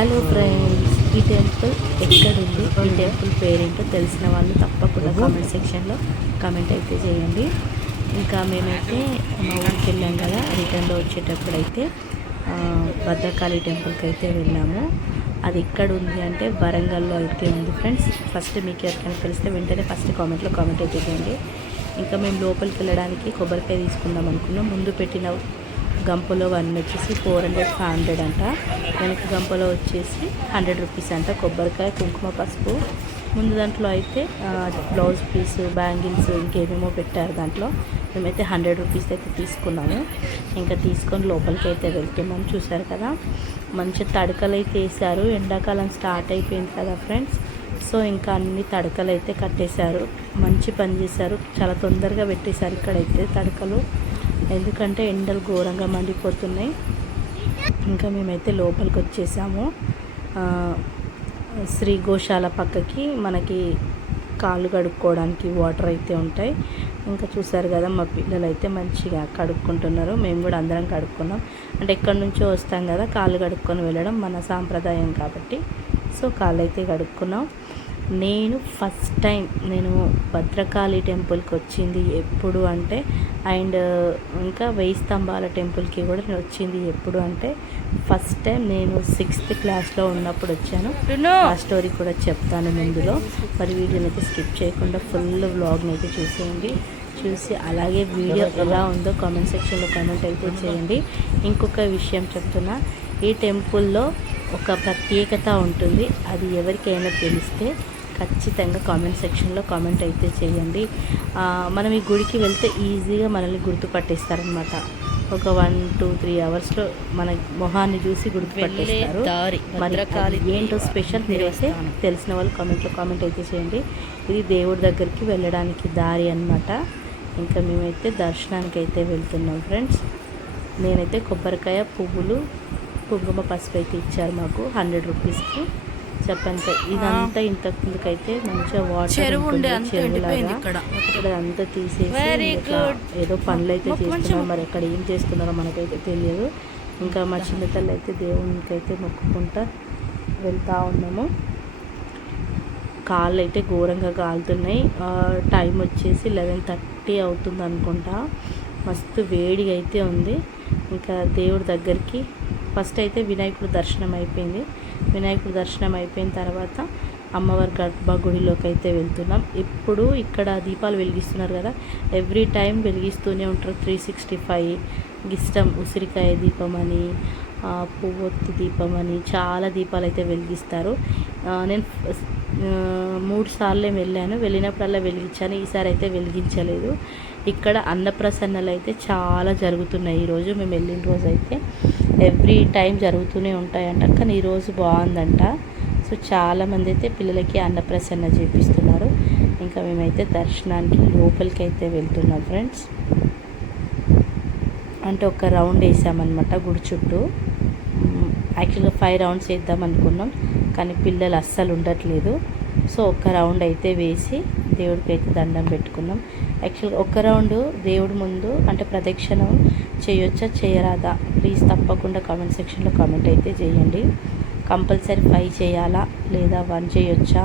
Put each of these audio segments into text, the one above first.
Hello friends ఈ temple ఎక్కడుంది? ఈ టెంపుల్ పేరేంటో తెలిసిన వాళ్ళు తప్పకుండా కామెంట్ సెక్షన్లో కామెంట్ అయితే చేయండి. ఇంకా మేమైతే మా ఊరికి వెళ్ళాం కదా రిటర్న్లో వచ్చేటప్పుడు అయితే ఆ, భద్రకాళి టెంపుల్కి అయితే వెళ్ళాము. అది ఎక్కడ ఉంది అంటే వరంగల్లో అయితే ఉంది ఫ్రెండ్స్ ఫస్ట్ మీకు ఎవరికైనా తెలిస్తే వెంటనే ఫస్ట్ కామెంట్లో కామెంట్ అయితే చేయండి. ఇంకా మేము లోపలికి వెళ్ళడానికి కొబ్బరికాయ తీసుకుందాం అనుకున్నాం. ముందు పెట్టిన గంపలో వన్ వచ్చేసి ఫోర్ హండ్రెడ్ ఫైవ్ హండ్రెడ్ అంట. వెనక గంపలో వచ్చేసి హండ్రెడ్ రూపీస్ అంట. కొబ్బరికాయ కుంకుమ పసుపు. ముందు దాంట్లో అయితే బ్లౌజ్ పీస్ బ్యాంగిల్స్ ఇంకేమేమో పెట్టారు దాంట్లో. మేమైతే హండ్రెడ్ రూపీస్ అయితే తీసుకున్నాము. ఇంకా తీసుకొని లోపలికి అయితే వెళ్తున్నాము చూసారు కదా? మంచి తడకలు అయితే వేసారు ఎండాకాలం స్టార్ట్ అయిపోయింది కదా ఫ్రెండ్స్ సో ఇంకా అన్ని తడకలు అయితే కట్టేశారు. మంచి పని చేశారు. చాలా తొందరగా పెట్టేశారు ఇక్కడైతే తడకలు. ఎందుకంటే ఎండలు ఘోరంగా మండిపోతున్నాయి. ఇంకా మేమైతే లోపలికి వచ్చేసాము శ్రీ గోశాల పక్కకి మనకి కాళ్ళు కడుక్కోవడానికి వాటర్ అయితే ఉంటాయి. ఇంకా చూసారు కదా మా పిల్లలు అయితే మంచిగా కడుక్కుంటున్నారు. మేము కూడా అందరం కడుక్కున్నాం. అంటే ఎక్కడి నుంచో వస్తాం కదా కాళ్ళు కడుక్కొని వెళ్ళడం మన సాంప్రదాయం కాబట్టి. సో కాళ్ళు అయితే కడుక్కున్నాం. నేను ఫస్ట్ టైం నేను భద్రకాళి టెంపుల్కి వచ్చింది ఎప్పుడు అంటే అండ్ ఇంకా వెయ్యి స్తంభాల టెంపుల్కి కూడా నేను వచ్చింది ఎప్పుడు అంటే ఫస్ట్ టైం నేను సిక్స్త్ క్లాస్లో ఉన్నప్పుడు వచ్చాను. ఆ స్టోరీ కూడా చెప్తాను ముందులో. మరి వీడియోని అయితే స్కిప్ చేయకుండా ఫుల్ వ్లాగ్ని అయితే చూసేయండి. చూసి అలాగే వీడియో ఎలా ఉందో కామెంట్ సెక్షన్లో కామెంట్ అయితే చేయండి. ఇంకొక విషయం చెప్తున్నా ఈ టెంపుల్లో ఒక ప్రత్యేకత ఉంటుంది. అది ఎవరికైనా తెలిస్తే ఖచ్చితంగా కామెంట్ సెక్షన్లో కామెంట్ అయితే చేయండి. మనం ఈ గుడికి వెళ్తే ఈజీగా మనల్ని గుర్తుపట్టేస్తారనమాట ఒక వన్ టూ త్రీ అవర్స్లో మన మొహాన్ని చూసి గుర్తుపట్టేస్తారు మరి ఏంటో స్పెషల్ మీరైతే. తెలిసిన వాళ్ళు కామెంట్లో కామెంట్ అయితే చేయండి. ఇది దేవుడి దగ్గరికి వెళ్ళడానికి దారి అన్నమాట. ఇంకా మేమైతే దర్శనానికి అయితే వెళ్తున్నాం ఫ్రెండ్స్ నేనైతే కొబ్బరికాయ పువ్వులు కుంకుమ పసుపు అయితే ఇచ్చారు మాకు హండ్రెడ్ రూపీస్కి చెప్పాను కదా ఇదంతా ఇంత ముందుకైతే మంచిగా వాటర్ ఇక్కడ. అంతా తీసేసి. ఏదో పనులు అయితే చేస్తున్నారు మరి అక్కడ ఏం చేస్తున్నారో మనకైతే తెలియదు. ఇంకా మా చిన్నతల్లి అయితే దేవునికి అయితే మొక్కుకుంటా వెళ్తా ఉన్నాము. కాళ్ళు అయితే ఘోరంగా కాలుతున్నాయి. టైం వచ్చేసి లెవెన్ థర్టీ అవుతుంది అనుకుంటా. మస్తు వేడిగా అయితే ఉంది. ఇంకా దేవుడి దగ్గరికి ఫస్ట్ అయితే వినాయకుడు దర్శనం అయిపోయింది. వినాయకుడు దర్శనం అయిపోయిన తర్వాత అమ్మవారి గర్భగుడిలోకి అయితే వెళ్తున్నాం. ఇప్పుడు ఇక్కడ దీపాలు వెలిగిస్తున్నారు కదా ఎవ్రీ టైం వెలిగిస్తూనే ఉంటారు. త్రీ సిక్స్టీ ఫైవ్ ఇష్టం ఉసిరికాయ దీపం అని పువ్వొత్తి దీపం అని చాలా దీపాలు అయితే వెలిగిస్తారు నేను మూడు సార్లు వెళ్ళాను. వెళ్ళినప్పుడల్లా వెలిగించాను. ఈసారి అయితే వెలిగించలేదు. ఇక్కడ అన్నప్రసన్నలు అయితే చాలా జరుగుతున్నాయి ఈరోజు. మేము వెళ్ళిన రోజు అయితే ఎవ్రీ టైం జరుగుతూనే ఉంటాయంట కానీ ఈరోజు బాగుందంట. సో చాలామంది అయితే పిల్లలకి అన్నప్రసన్న చేపిస్తున్నారు. ఇంకా మేమైతే దర్శనానికి లోపలికి అయితే వెళ్తున్నాం ఫ్రెండ్స్. అంటే ఒక రౌండ్ వేసామన్నమాట గుడి చుట్టూ. యాక్చువల్గా ఫైవ్ రౌండ్స్ వేద్దాం అనుకున్నాం కానీ పిల్లలు అస్సలు ఉండట్లేదు. సో ఒక రౌండ్ అయితే వేసి దేవుడికి అయితే దండం పెట్టుకున్నాం. యాక్చువల్గా ఒక రౌండ్ దేవుడి ముందు అంటే ప్రదక్షిణం చేయొచ్చా చేయరాదా? ప్లీజ్ తప్పకుండా కామెంట్ సెక్షన్లో కామెంట్ అయితే చేయండి. కంపల్సరీ ఫైవ్ చేయాలా? లేదా వన్ చేయొచ్చా?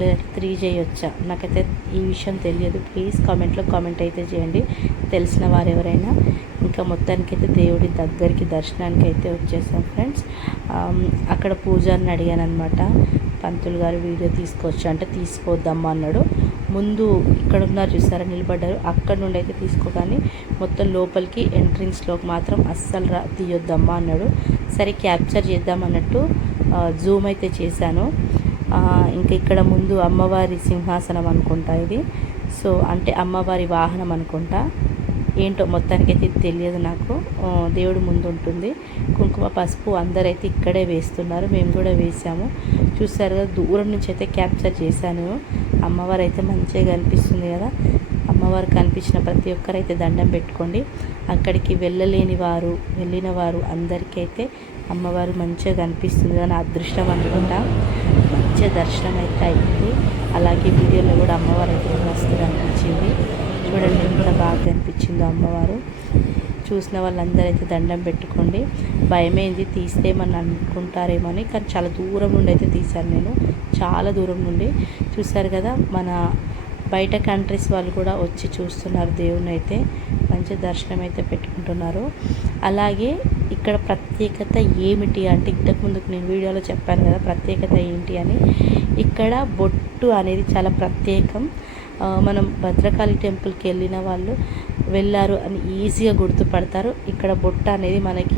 లేదా త్రీ చేయొచ్చా? నాకైతే ఈ విషయం తెలియదు. ప్లీజ్ కామెంట్లో కామెంట్ అయితే చేయండి. తెలిసిన వారు ఎవరైనా ఇంకా మొత్తానికి అయితే దేవుడి దగ్గరికి దర్శనానికి అయితే వచ్చేసాం ఫ్రెండ్స్ um, అక్కడ పూజారిని అడిగాను అనమాట పంతులు గారు వీడియో తీసుకొచ్చా అంటే తీసుకోవద్దమ్మా అన్నాడు. ముందు ఇక్కడ ఉన్నారు చూసారా నిలబడ్డారు. అక్కడ నుండి అయితే తీసుకోగానే మొత్తం లోపలికి ఎంట్రింగ్స్లోకి మాత్రం అస్సలు రా తీయొద్దమ్మా అన్నాడు. సరే క్యాప్చర్ చేద్దాం అన్నట్టు జూమ్ అయితే చేశాను. ఇంకా ఇక్కడ ముందు అమ్మవారి సింహాసనం అనుకుంటా ఇది. సో అంటే అమ్మవారి వాహనం అనుకుంటా. ఏంటో మొత్తానికి అయితే తెలియదు నాకు. దేవుడు ముందు ఉంటుంది కుంకుమ పసుపు అందరైతే ఇక్కడే వేస్తున్నారు. మేము కూడా వేసాము చూసారు కదా దూరం నుంచి అయితే క్యాప్చర్ చేశాను. అమ్మవారు అయితే మంచిగా కనిపిస్తుంది కదా. అమ్మవారు కనిపించిన ప్రతి ఒక్కరైతే దండం పెట్టుకోండి. అక్కడికి వెళ్ళలేని వారు వెళ్ళిన వారు అందరికీ అయితే అమ్మవారు మంచిగా కనిపిస్తుంది అని అదృష్టం అనుకుంటా. మంచిగా దర్శనం అయితే అయింది. అలాగే వీడియోలో కూడా అమ్మవారు అయితే మస్తు కనిపించింది చూడండి ఎంత బాగా కనిపించిందో అమ్మవారు. చూసిన వాళ్ళందరూ అయితే దండం పెట్టుకోండి. భయమేంది? తీస్తే అనుకుంటారేమని అనుకుంటారేమో అని. కానీ చాలా దూరం నుండి అయితే తీశాను నేను. చాలా దూరం నుండి. చూశారు కదా మన బయట కంట్రీస్ వాళ్ళు కూడా వచ్చి చూస్తున్నారు దేవుని అయితే. మంచి దర్శనం అయితే పెట్టుకుంటున్నారు. అలాగే ఇక్కడ ప్రత్యేకత ఏమిటి అంటే ఇంతకుముందుకు నేను వీడియోలో చెప్పాను కదా ప్రత్యేకత ఏంటి అని. ఇక్కడ బొట్టు అనేది చాలా ప్రత్యేకం. మనం భద్రకాళి టెంపుల్కి వెళ్ళిన వాళ్ళు వెళ్ళారు అని ఈజీగా గుర్తుపడతారు. ఇక్కడ బొట్ట అనేది మనకి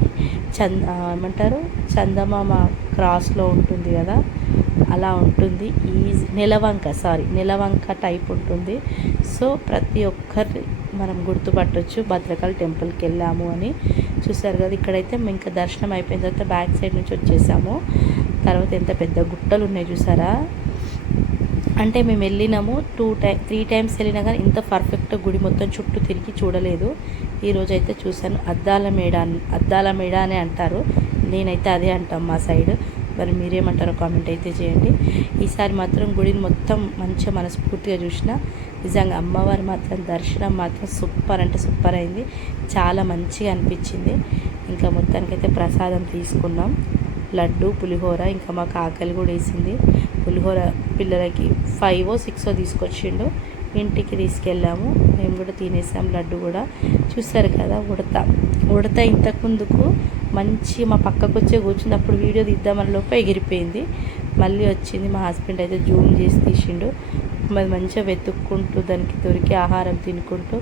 చంద ఏమంటారు? చందమామ క్రాస్లో ఉంటుంది కదా? అలా ఉంటుంది. ఈజీ నెలవంక సారీ నెలవంక టైప్ ఉంటుంది. సో ప్రతి ఒక్కరి మనం గుర్తుపట్టొచ్చు భద్రకాళి టెంపుల్కి వెళ్ళాము అని. చూసారు కదా ఇక్కడైతే మేము ఇంకా దర్శనం అయిపోయిన తర్వాత బ్యాక్ సైడ్ నుంచి వచ్చేసాము. తర్వాత ఎంత పెద్ద గుట్టలు ఉన్నాయి చూసారా? అంటే మేము వెళ్ళినాము టూ టై త్రీ టైమ్స్ వెళ్ళినా కానీ ఇంత పర్ఫెక్ట్ గుడి మొత్తం చుట్టూ తిరిగి చూడలేదు. ఈరోజు అయితే చూశాను అద్దాల మేడ అద్దాల మేడ అని అంటారు. నేనైతే అదే అంటాం మా సైడ్. మరి మీరేమంటారో కామెంట్ అయితే చేయండి. ఈసారి మాత్రం గుడిని మొత్తం మంచిగా మనస్ఫూర్తిగా చూసిన నిజంగా అమ్మవారి మాత్రం దర్శనం మాత్రం సూపర్ అంటే సూపర్ అయింది. చాలా మంచిగా అనిపించింది. ఇంకా మొత్తానికైతే ప్రసాదం తీసుకున్నాం. లడ్డు పులిహోర ఇంకా మాకు ఆకలి కూడా వేసింది. పులిహోర పిల్లలకి ఫైవ్ సిక్స్ తీసుకొచ్చిండు. ఇంటికి తీసుకెళ్ళాము. మేము కూడా తినేసాం లడ్డు కూడా. చూసారు కదా ఉడత. ఉడత ఇంతకు ముందుకు మంచి మా పక్కకు వచ్చే కూర్చుంది. అప్పుడు వీడియో తీద్దామని లోపు ఎగిరిపోయింది. మళ్ళీ వచ్చింది మా హస్బెండ్ అయితే జూమ్ చేసి తీసిండు. మరి మంచిగా వెతుక్కుంటూ దానికి దొరికి ఆహారం తినుకుంటూ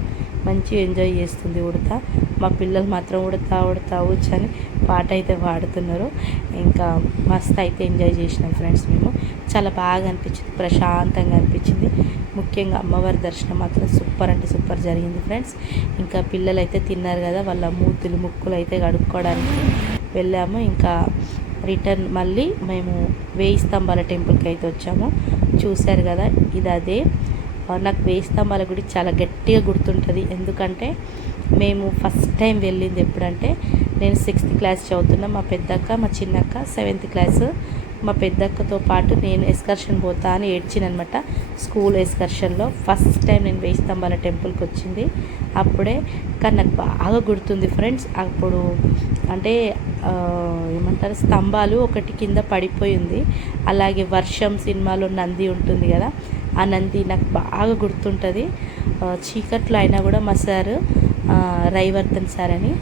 మంచి ఎంజాయ్ చేస్తుంది ఉడత. మా పిల్లలు మాత్రం ఉడతా ఉడతా అని పాట అయితే పాడుతున్నారు. ఇంకా మస్తు అయితే ఎంజాయ్ చేసినాం ఫ్రెండ్స్ మేము. చాలా బాగా అనిపించింది ప్రశాంతంగా అనిపించింది. ముఖ్యంగా అమ్మవారి దర్శనం మాత్రం సూపర్ అంటే సూపర్ జరిగింది ఫ్రెండ్స్. ఇంకా పిల్లలు అయితే తిన్నారు కదా వాళ్ళ మూతులు ముక్కులు అయితే కడుక్కోవడానికి వెళ్ళాము. ఇంకా రిటర్న్ మళ్ళీ మేము వేయి స్తంభాల టెంపుల్కి అయితే వచ్చాము. చూశారు కదా ఇది అదే నాకు వేయి స్తంభాల గుడి చాలా గట్టిగా గుర్తుంటుంది. ఎందుకంటే మేము ఫస్ట్ టైం వెళ్ళింది ఎప్పుడంటే నేను సిక్స్త్ క్లాస్ చదువుతున్నా. మా పెద్దక్క మా చిన్నక్క సెవెంత్ క్లాస్ మా పెద్దక్కతో పాటు నేను ఎస్కర్షన్ పోతా అని ఏడ్చిననమాట. స్కూల్ ఎస్కర్షన్లో ఫస్ట్ టైం నేను వేయి స్తంభాల టెంపుల్కి వచ్చింది. అప్పుడే కానీ నాకు బాగా గుర్తుంది ఫ్రెండ్స్ అప్పుడు అంటే ఏమంటారు స్తంభాలు ఒకటి కింద పడిపోయింది. అలాగే వర్షం సినిమాలో నంది ఉంటుంది కదా ఆ నంది నాకు బాగా గుర్తుంటుంది. చీకట్లో అయినా కూడా మా సార్ ఆ, రైవర్ధన్ సార్ అని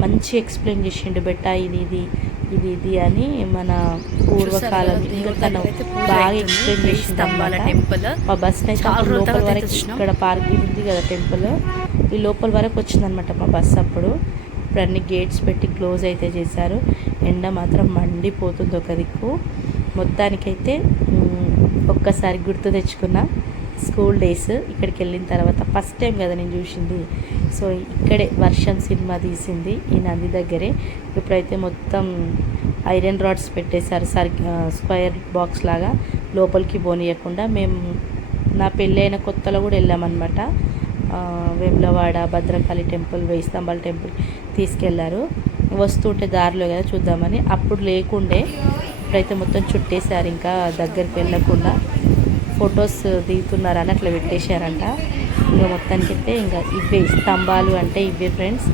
మంచి ఎక్స్ప్లెయిన్ చేసిండు బెట్ట ఇది ఇది ఇది ఇది అని మన పూర్వకాలం ఇంకా తను బాగా ఎక్స్ప్లెయిన్. టెంపుల్ మా బస్ అయితే లోపల వరకు. ఇక్కడ పార్కింగ్ ఉంది కదా టెంపుల్ ఈ లోపల వరకు వచ్చిందనమాట మా బస్ అప్పుడు. ఇప్పుడు అన్ని గేట్స్ పెట్టి క్లోజ్ అయితే చేశారు. ఎండ మాత్రం మండిపోతుంది ఒక దిక్కు. మొత్తానికైతే ఒక్కసారి గుర్తు తెచ్చుకున్న. స్కూల్ డేస్ ఇక్కడికి వెళ్ళిన తర్వాత ఫస్ట్ టైం కదా నేను చూసింది. సో ఇక్కడే వర్షం సినిమా తీసింది ఈ నంది దగ్గరే. ఇప్పుడైతే మొత్తం ఐరన్ రాడ్స్ పెట్టేశారు. సర్ స్క్వేర్ బాక్స్ లాగా లోపలికి పోనీయకుండా మేము నా పెళ్ళైన కొత్తలో కూడా వెళ్ళామన్నమాట. వేములవాడ భద్రకాళి టెంపుల్ వేయి స్తంభాల టెంపుల్ తీసుకెళ్ళారు. వస్తుంటే దారిలో కదా చూద్దామని. అప్పుడు లేకుండే ఇప్పుడైతే మొత్తం చుట్టేశారు ఇంకా దగ్గరికి వెళ్ళకుండా. ఫొటోస్ దిగుతున్నారని అట్లా పెట్టేశారంట. ఇంకా మొత్తానికి అయితే ఇంకా ఇవే స్తంభాలు అంటే ఇవే ఫ్రెండ్స్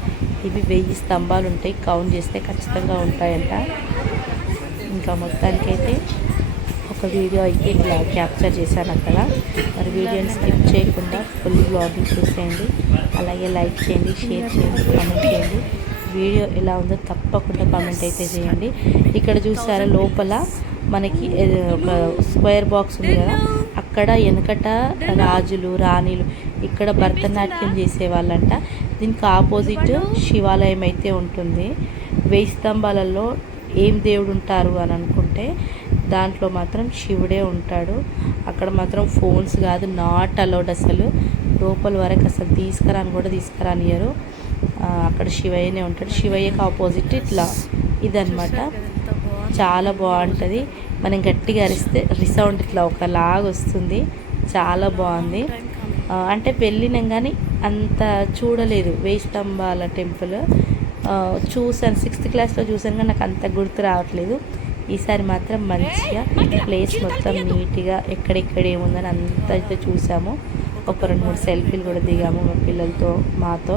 ఇవి వెయ్యి స్తంభాలు ఉంటాయి. కౌంట్ చేస్తే ఖచ్చితంగా ఉంటాయంట. ఇంకా మొత్తానికైతే ఒక వీడియో అయితే ఇలా క్యాప్చర్ చేశాను అక్కడ. మరి వీడియోని స్కిప్ చేయకుండా ఫుల్ బ్లాగింగ్ చూసేయండి. అలాగే లైక్ చేయండి షేర్ చేయండి కామెంట్ చేయండి. వీడియో ఎలా ఉందో తప్పకుండా కామెంట్ అయితే చేయండి. ఇక్కడ చూసారా లోపల మనకి ఒక స్క్వేర్ బాక్స్ ఉంది కదా. అక్కడ వెనకట రాజులు రాణిలు ఇక్కడ భరతనాట్యం చేసేవాళ్ళంట దీనికి ఆపోజిట్ శివాలయం అయితే ఉంటుంది. వెయ్యి స్తంభాలలో ఏం దేవుడు ఉంటారు అని అనుకుంటే దాంట్లో మాత్రం శివుడే ఉంటాడు. అక్కడ మాత్రం ఫోన్స్ కాదు నాట్ అలౌడ్ అసలు. లోపల వరకు అసలు తీసుకురాని కూడా తీసుకురానియరు అక్కడ శివయ్యనే ఉంటాడు. శివయ్యకి ఆపోజిట్ ఇట్లా ఇదనమాట చాలా బాగుంటుంది. మనం గట్టిగా అరిస్తే రిసౌండ్ ఇట్లా ఒకలాగా వస్తుంది. చాలా బాగుంది. అంటే వెళ్ళినాం కానీ అంత చూడలేదు. వేయి స్తంభాల టెంపుల్ చూసాను. సిక్స్త్ క్లాస్లో చూసాను కానీ నాకు అంత గుర్తు రావట్లేదు. ఈసారి మాత్రం మంచిగా ప్లేస్ మొత్తం నీట్గా ఎక్కడెక్కడ ఏముందని అంత అయితే చూసాము. ఒక రెండు మూడు సెల్ఫీలు కూడా దిగాము మా పిల్లలతో మాతో.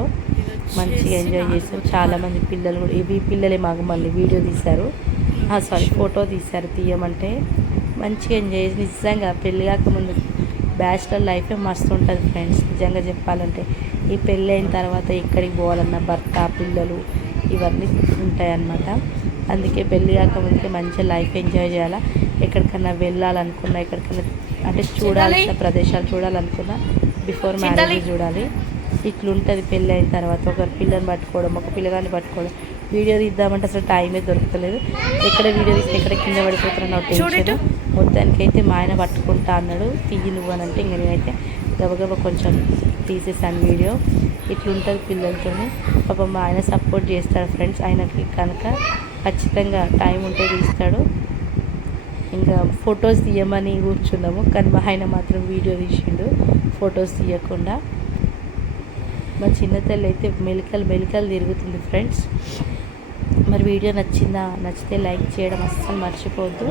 మంచిగా ఎంజాయ్ చేశారు. చాలా మంది పిల్లలు కూడా ఇవి పిల్లలే మాకు మళ్ళీ వీడియో తీశారు. సారీ ఫోటో తీశారు. తీయమంటే మంచిగా ఎంజాయ్ చేసి నిజంగా పెళ్ళి కాకముందు బ్యాచిలర్ లైఫే మస్తు ఉంటుంది ఫ్రెండ్స్ నిజంగా చెప్పాలంటే ఈ పెళ్ళి అయిన తర్వాత ఎక్కడికి పోవాలన్నా భర్త పిల్లలు ఇవన్నీ ఉంటాయన్నమాట. అందుకే పెళ్ళి కాకముందుకే మంచిగా లైఫ్ ఎంజాయ్ చేయాలా. ఎక్కడికన్నా వెళ్ళాలనుకున్నా ఎక్కడికన్నా అంటే చూడాల్సిన ప్రదేశాలు చూడాలనుకున్నా బిఫోర్ మ్యారేజ్ చూడాలి. ఇట్లుంటుంది పెళ్ళి అయిన తర్వాత ఒకరు పిల్లని పట్టుకోవడం ఒక పిల్లగాన్ని పట్టుకోవడం. వీడియో తీద్దామంటే అసలు టైమే దొరకలేదు. ఎక్కడ వీడియో తీస్తే ఎక్కడ కింద పడిపోతున్నా టెన్షన్ మొత్తానికి అయితే మా ఆయన పట్టుకుంటా అన్నాడు తీయి నువ్వు అని అంటే ఇంక నేనైతే గబగబా కొంచెం తీసేసాను వీడియో. ఇట్లుంటుంది పిల్లలతో పాపం మా ఆయన సపోర్ట్ చేస్తాడు ఫ్రెండ్స్ ఆయనకి కనుక ఖచ్చితంగా టైం ఉంటే తీస్తాడు. ఇంకా ఫొటోస్ తీయమని కూర్చున్నాము కానీ మా ఆయన మాత్రం వీడియో తీసిండు. ఫొటోస్ తీయకుండా మా చిన్న తల్లి అయితే మెలికలు మెలికలు తిరుగుతుంది ఫ్రెండ్స్. మరి వీడియో నచ్చిందా? నచ్చితే లైక్ చేయడం అస్సలు మర్చిపోవద్దు.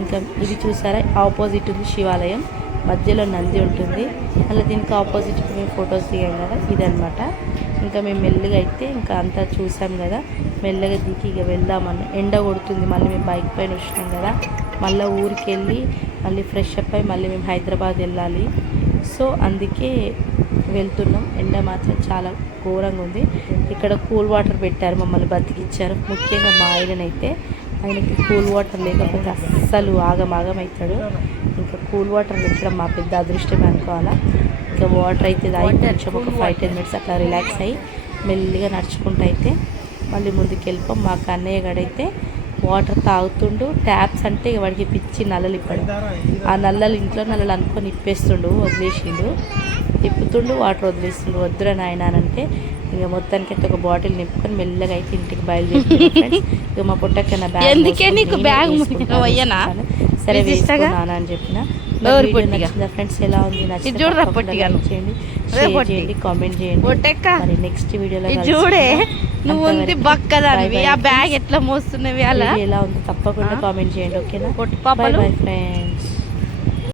ఇంకా ఇది చూసారా? ఆపోజిట్ ఉంది శివాలయం. మధ్యలో నంది ఉంటుంది. అలా దీనికి ఆపోజిట్ మేము ఫొటోస్ దిగాం కదా? ఇదనమాట ఇంకా మేము మెల్లగా అయితే ఇంకా అంతా చూసాం కదా? మెల్లగా దిగి ఇక వెళ్దామని. ఎండ కొడుతుంది. మళ్ళీ మేము బైక్ పైన వచ్చినాం కదా? మళ్ళీ ఊరికి వెళ్ళి మళ్ళీ ఫ్రెష్ అప్ అయి మళ్ళీ మేము హైదరాబాద్ వెళ్ళాలి. సో అందుకే వెళ్తున్నాం. ఎండ మాత్రం చాలా ఘోరంగా ఉంది. ఇక్కడ కూల్ వాటర్ పెట్టారు మమ్మల్ని బతికిచ్చారు. ముఖ్యంగా మా ఆయననైతే. ఆయనకి కూల్ వాటర్ లేకపోతే అస్సలు ఆగమాగం అవుతాడు. ఇంకా కూల్ వాటర్ పెట్టడం మా పెద్ద అదృష్టమే అనుకోవాలా. ఇంకా వాటర్ అయితే తాగి కొంచెం ఒక ఫైవ్ టెన్ మినిట్స్ అట్లా రిలాక్స్ అయ్యి మెల్లిగా నడుచుకుంటూ అయితే మళ్ళీ ముందుకు వెళ్ళిపోం మా కన్నయ్య గడైతే వాటర్ తాగుతుండు. ట్యాప్స్ అంటే ఇక వాడికి పిచ్చి నల్లలు ఇప్పడు ఆ నల్లలు ఇంట్లో నల్లలు అనుకొని ఇప్పేస్తుండు వదిలేసిండు. తిప్పుతుండు వాటర్ వదిలేస్తుండు. వద్దురా నాయన అని అంటే ఇక మొత్తానికి అయితే ఒక బాటిల్ నింపుకొని మెల్లగా అయితే ఇంటికి బయలుదేరి ఇక మా పుట్టకన్నా బ్యాగ్ ఎందుకే నీకు బ్యాగ్? సరే? వేసుకున్నాను అని చెప్పిన. ఫ్రెండ్స్ ఎలా ఉంది? చేయండి షేర్. చేయండి కామెంట్ చేయండి. మరి నెక్స్ట్ వీడియోలో చూడే. నువ్వు ఉంది బక్కదానివి. ఆ బ్యాగ్ ఎట్లా మోస్తున్నవి అలా? ఎలా ఉందో? తప్పకుండా? కామెంట్ చేయండి ఓకేనా బాయ్ ఫ్రెండ్స్